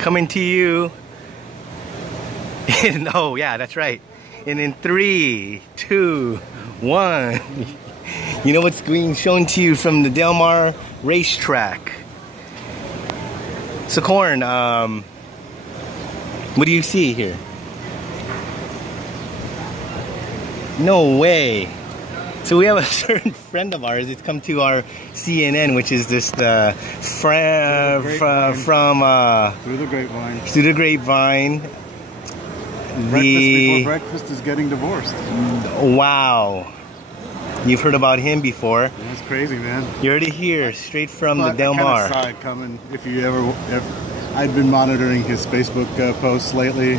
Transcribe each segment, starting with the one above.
Coming to you. Oh yeah, that's right. And in 3, 2, 1. You know what's being shown to you from the Mar Racetrack. So Corn, what do you see here? No way. So we have a certain friend of ours. It's come to our CNN, which is this the from Through the Grapevine. Through the Grapevine. Breakfast Before Breakfast is getting divorced. Wow. You've heard about him before. That's crazy, man. You heard it here, straight from the Del Mar. I kind of saw it coming. If you ever, I'd been monitoring his Facebook posts lately.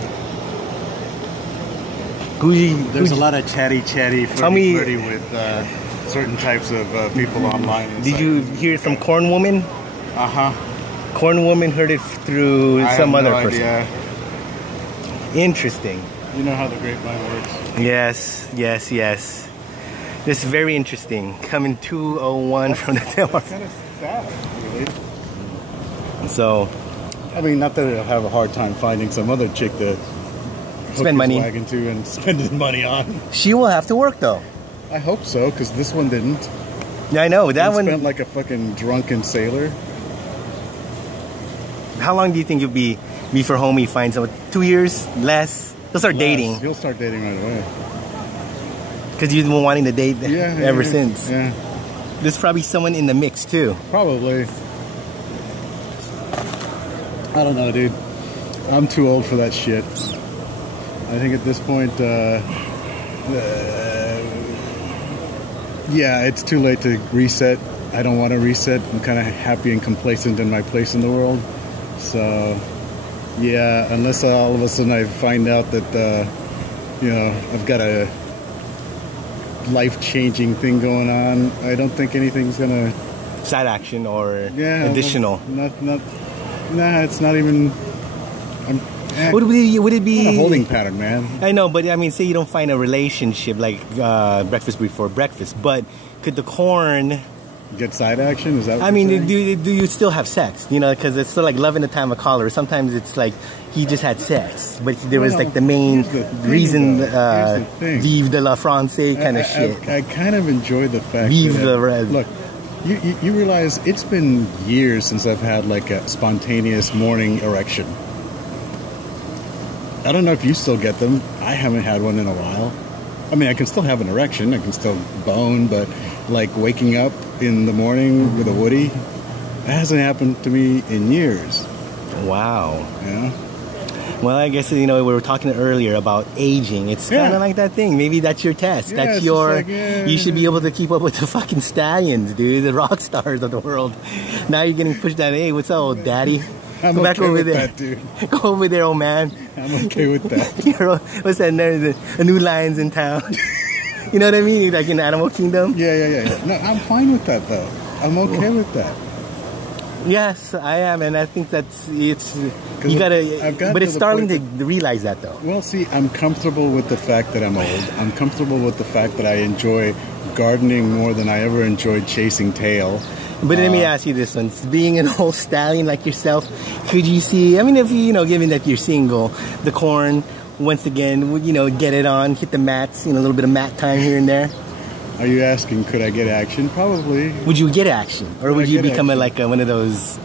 There's a lot of chatty flirty with certain types of people online. Did you hear it from Corn Woman? Corn Woman heard it through some other person. Idea. Interesting. You know how the grapevine works. Yes. This is very interesting. Coming 201 from the Del Mar. Kind of sad, really. So, I mean, not that I'll have a hard time finding some other chick to spend money wagon to and spend his money on. She will have to work though. I hope so, because this one didn't. Yeah, I know that one spent like a fucking drunken sailor. How long do you think you'll be before homie finds someone? 2 years? Less? He'll start dating. He'll start dating right away. Because you've been wanting to date ever since. Yeah. There's probably someone in the mix too. Probably. I don't know, dude. I'm too old for that shit. I think at this point, yeah, it's too late to reset. I don't want to reset. I'm kind of happy and complacent in my place in the world. So, yeah, unless all of a sudden I find out that, you know, I've got a life-changing thing going on, I don't think anything's gonna... Side action or additional? Nah, it's not even... Would it be a holding pattern, man? I know, but I mean, say you don't find a relationship like breakfast before breakfast, but could the Corn get side action? Is that what I mean, do you still have sex? You know, because it's still like love in the time of cholera. Sometimes it's like he just had sex, but there was like the main reason, vive de la France kind of shit. I kind of enjoy the fact vive that, the red. Look, you realize it's been years since I've had like a spontaneous morning erection. I don't know if you still get them. I haven't had one in a while. I mean, I can still have an erection. I can still bone, but like waking up in the morning with a woody, that hasn't happened to me in years. Wow. Yeah. Well, I guess, you know, we were talking earlier about aging. It's kind of like that thing. Maybe that's your test. Yeah, that's your... Like, you should be able to keep up with the fucking stallions, dude. The rock stars of the world. Now you're getting pushed down. Hey, what's up, old daddy? I'm Go back okay over with there. that, dude. Go over there, old man. I'm okay with that. What's that? There's a new lion's in town. You know what I mean? Like in Animal Kingdom? Yeah. No, I'm fine with that, though. I'm okay with that. Yes, I am, and I think it's you gotta. But it's starting to realize that, though. Well, see, I'm comfortable with the fact that I'm old. I'm comfortable with the fact that I enjoy gardening more than I ever enjoyed chasing tail. But let me ask you this one: being an old stallion like yourself, could you see? I mean, if you know, given that you're single, the Corn once again would get it on, hit the mats, a little bit of mat time here and there. Are you asking, could I get action? Probably. Would you get action? Or would you become one of those,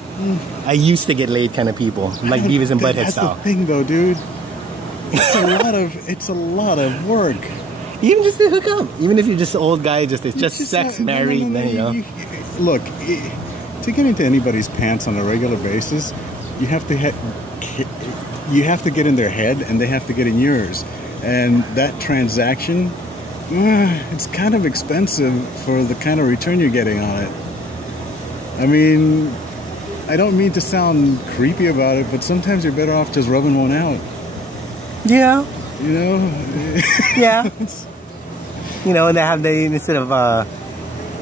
I used to get laid kind of people, like Beavis and Butthead style? That's the thing though, dude. It's a lot of work. Even just to hook up. Even if you're just an old guy, it's just sex, married, then, Look, to get into anybody's pants on a regular basis, you have to get in their head and they have to get in yours. And that transaction... it's kind of expensive for the kind of return you're getting on it. I mean, I don't mean to sound creepy about it, but sometimes you're better off just rubbing one out. Yeah. You know? Yeah. And they have instead of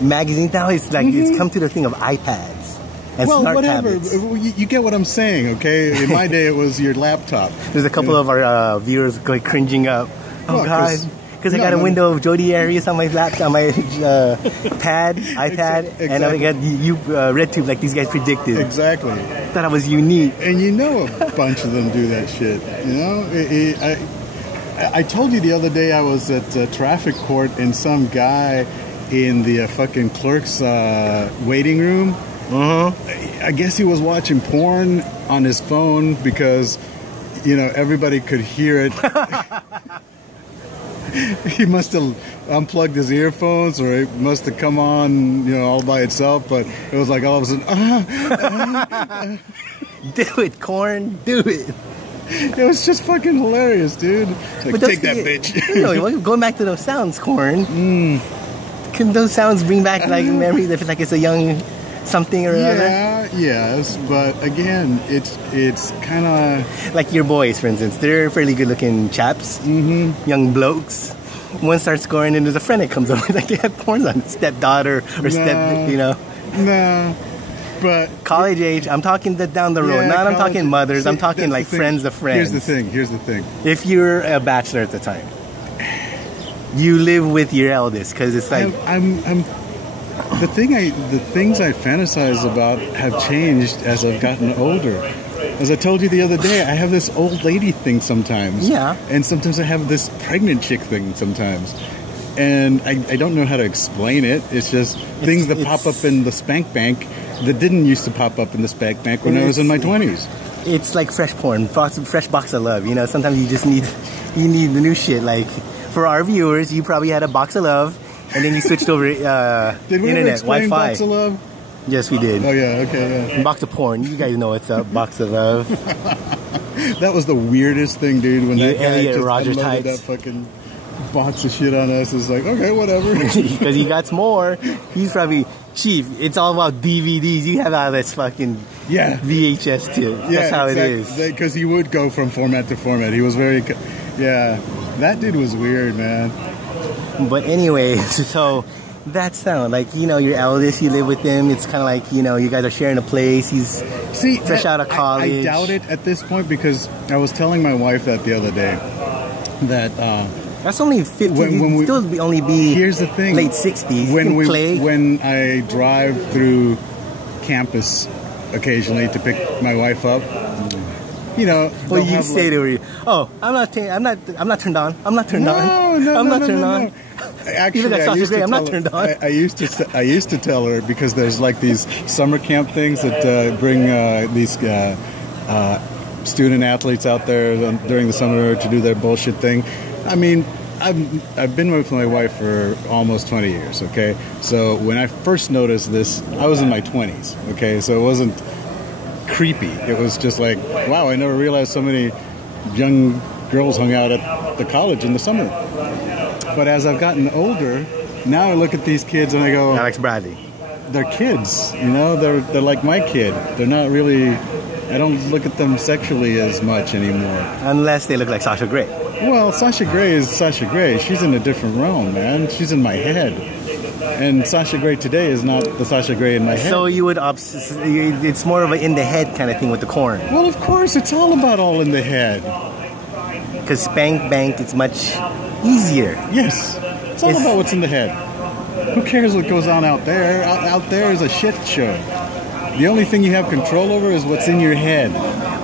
magazines now, it's like it's come to the thing of iPads and smart tablets. You get what I'm saying, okay? In my day, it was your laptop. There's a couple of our viewers cringing up. Oh, God. Because I got a window of Jodi Arias on my laptop, on my iPad, Exactly. and I got RedTube like these guys predicted. Exactly. Thought I was unique. And you know a bunch of them do that shit, you know? I told you the other day I was at traffic court and some guy in the fucking clerk's waiting room. I guess he was watching porn on his phone because, you know, everybody could hear it. He must have unplugged his earphones, or it must have come on, you know, all by itself. But it was like all of a sudden, Do it, corn. Do it. It was just fucking hilarious, dude. Like, take that, bitch. You know, going back to those sounds, corn. Can those sounds bring back like memories? If it's like it's a young something or other. Yeah, yes, but again, it's kind of like your boys, for instance. They're fairly good-looking chaps, young blokes. One starts scoring, and there's a friend that comes over like they have porn on stepdaughter or step, you know. No. But college age, I'm talking down the road. Not I'm talking mothers. See, I'm talking like friends of friends. Here's the thing. If you're a bachelor at the time, you live with your eldest because it's like the things I fantasize about have changed as I've gotten older. As I told you the other day, I have this old lady thing sometimes. Yeah. And sometimes I have this pregnant chick thing sometimes. And I don't know how to explain it. It's just things that pop up in the spank bank that didn't used to pop up in the spank bank when I was in my 20s. It's like fresh porn, fresh box of love. You know, sometimes you just need the new shit. Like for our viewers, you probably had a box of love, and then you switched over Did we internet, explain Wi-Fi. Box of Love? Yes, we did. Oh yeah, okay, yeah. Box of porn. You guys know what's up. Box of love. That was the weirdest thing, dude. When that guy just Rogers unloaded that fucking box of shit on us, it's like, okay, whatever. Because he got more. He's probably chief. It's all about DVDs. You have all this fucking VHS too. That's how it is. Because he would go from format to format. He was very, that dude was weird, man. But anyway, so that sound like, you know, your eldest, you live with him. It's kind of like, you know, you guys are sharing a place. He's fresh out of college. I doubt it at this point because I was telling my wife that the other day that that's only 50. When we still only be. Here's the thing. Late 60s. When I drive through campus occasionally to pick my wife up, you know. Well, you say to her, "Oh, I'm not turned on. I'm not turned on. No, I'm not turned on." Actually, I used to tell her because there's like these summer camp things that bring these student athletes out there during the summer to do their bullshit thing. I mean, I've been with my wife for almost 20 years, okay? So when I first noticed this, I was in my 20s, okay? So it wasn't creepy. It was just like, wow, I never realized so many young girls hung out at the college in the summer. But as I've gotten older, now I look at these kids and I go, Alex Bradley. They're kids, you know? They're like my kid. They're not really... I don't look at them sexually as much anymore. Unless they look like Sasha Grey. Well, Sasha Grey is Sasha Grey. She's in a different realm, man. She's in my head. And Sasha Grey today is not the Sasha Grey in my head. So you would... it's more of an in-the-head kind of thing with the corn. Well, of course. It's all about all in the head. Because spank bank, it's much easier. Yes. It's all about what's in the head. Who cares what goes on out there? Out there is a shit show. The only thing you have control over is what's in your head.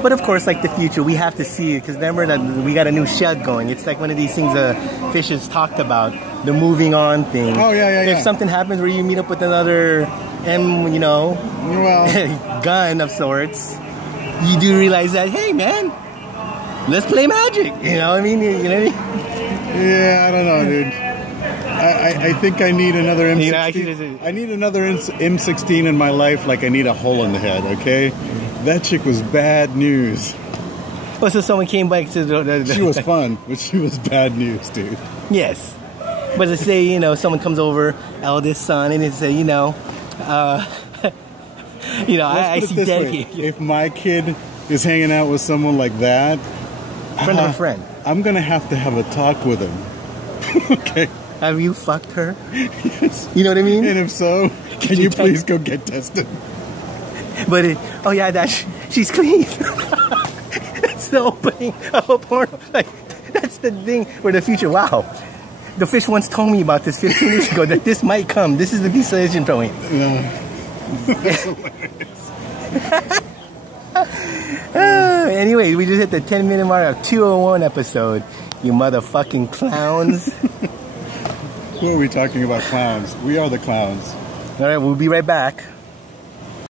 But of course, like the future, we have to see it. Because remember that we got a new shed going. It's like one of these things Fish has talked about. The moving on thing. Oh, yeah. If something happens where you meet up with another gun of sorts, you do realize that, hey, man, let's play magic. You know what I mean? You know what I mean? Yeah, I don't know, dude. I think I need another M16. I need another M16 in my life like I need a hole in the head, okay? That chick was bad news. Well, so someone came back to She was fun, but she was bad news, dude. Yes. But to say, someone comes over, eldest son, and they say, I see dead here. If my kid is hanging out with someone like that... Friend of a friend. I'm going to have a talk with him. Okay. Have you fucked her? Yes. You know what I mean? And if so, can you please go get tested? But, she's clean. That's the opening of a porno. Like, that's the thing for the future. Wow. The fish once told me about this 15 years ago that this might come. This is the deceleration point. That's hilarious. Anyway, we just hit the 10-minute mark of 201 episode. You motherfucking clowns. Who are we talking about clowns? We are the clowns. All right, we'll be right back.